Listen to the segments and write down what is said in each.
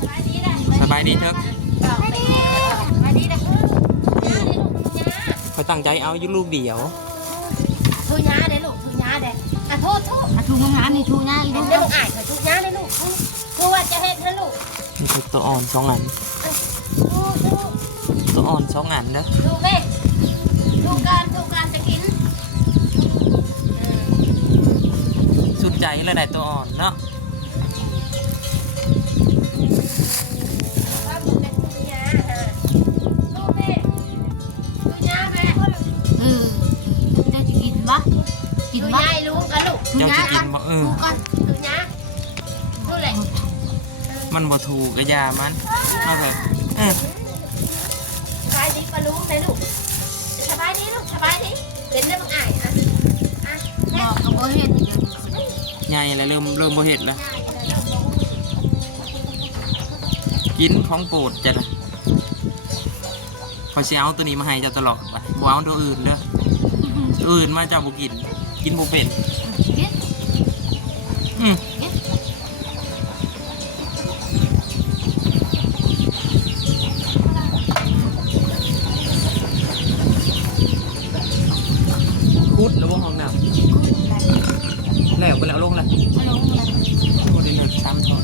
สบายดีเถอะมาดีนะคอยตั้งใจเอาอยุลูกเดียวทูน้าเด้ลูกทูน้าเด้อะโทษโทษอะทูงามๆนี่ทูน้าอีกเด้ลูกอ่านทูน้าเด้ลูกทูว่าจะเฮ็ดนะลูกนี่คือตัวอ่อนสองอันทูทูตัวอ่อนสองอันเด้อดูเว้ยดูการดูการจะกินสุดใจเลยได้ตัวอ่อนเนาะ กินทูปะน้าลุงกันลูกเจ้าจะกินบ่เออกูก่อนทูน้าทูเลยมันบ่ถูกกระยามันเอาเถอะเออสบายดีปะลุงเลยลูกสบายดีลูกสบายดีเล่นได้มึงอ่านอะอะบแม่อกกับโบเห็นเดี๋ยวใหญ่แล้วเริ่มเริ่มบ่เห็ดแล้ว กินของโปรดจ้ะนะขอยสิเอาตัวนี้มาให้เจ้าตลอดว่ะบ่เอาตัวอื่นเด้อตัวอื่นมาเจ้าบ่กิน กินบ่เป็นกินอืมคุดแล้วบ่ห้องน้ำแล้วไปแล้วลงแล้วมาลงเลยโอ้ได้เลิกซ้ำทอด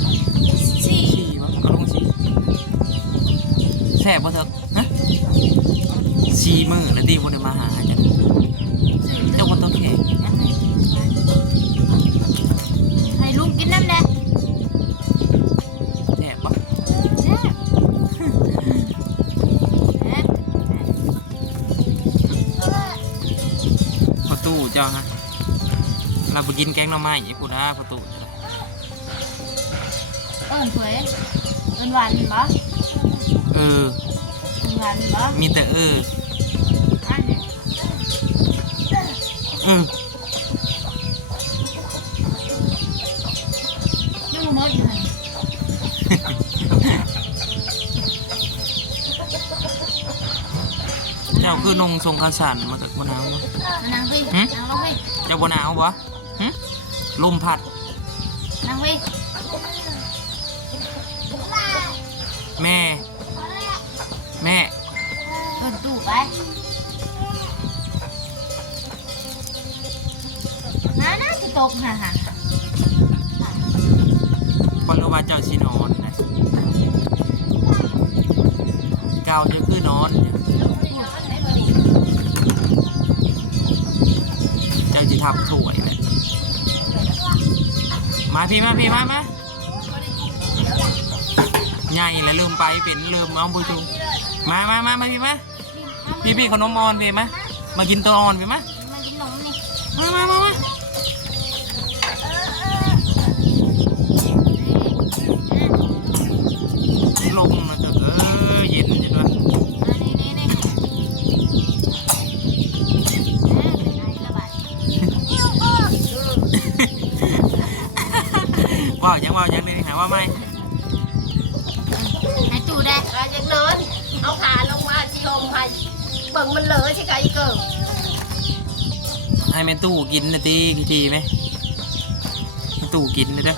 สี่สี่วะเอาลงสี่แซ่บบ่เถอะฮะสี่มื้อแล้วดีบ่ได้มาหาจ้ะเจ้าบ่ต้องแข่ เจ้าฮะเราไปกินแกงหน่อไม้ญี่ปุ่นนะประตูเอิญเผยเอิญหวานปะเออเอิญหวานปะมีแต่เอออันนี้อืม คือนงทรงข้าวสารมาจากบนหนาวบ่มานั่งพี่หึนั่งลงพี่เจ้าบนหนาวบ่หึลมพัดนั่งพี่แม่ แม่เอิญตู่ไปน้าน่าจะตกห่าับถ้วยเลยมาพี่มาพี่มามาใหญ่แล้วลืมไปเป็นลืมเอาบุจูมามามามาพี่มาพี่พี่ขนมอ่อนพี่มามากินตัวอ่อนพี่มา ว้าวยังว้าวยังเลยหาว่าไม่ให้ตู่ได้อาจากนอน เอาขาลงมาชิมไปเบิ่งมันเหลือใช่ไก่เกิดให้แม่ตู้กินนะตีกี่ทีไหมแม่ตู้กินเลยเด้อ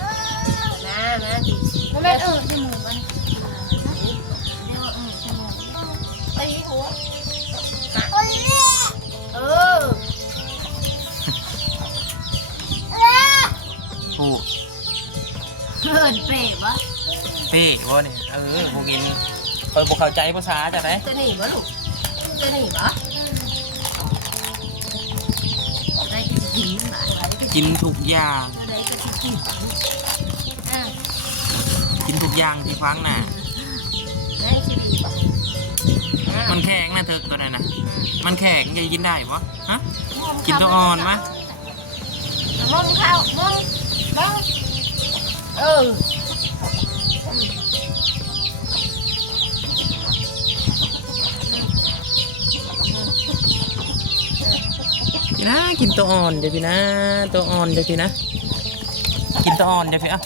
นะนะก็ไม่เออจมูกมันเรียกว่าเออจมูกตีหัวเออโอ้ เกินเปรบวะเป้วะนี่เออพวกกินคอยบอกเข้าใจภาษาจากไหนจะหนีวะลูกจะหนีวะได้กินหินหลายกินทุกอย่างอะไรก็จะกินอ่ากินทุกอย่างที่ฟังน่ะ ได้จะดีปะมันแข็งนะเธอตัวนั้นนะมันแข็งจะกินได้ปะฮะ กินตัวอ่อนมะ มองเข้ามองมอง เออพี่นะกินตัวอ่อนเดี๋ยวพี่นะ ตัวอ่อนเดี๋ยวพี่นะ กินตัวอ่อนเดี๋ยวพี่อะ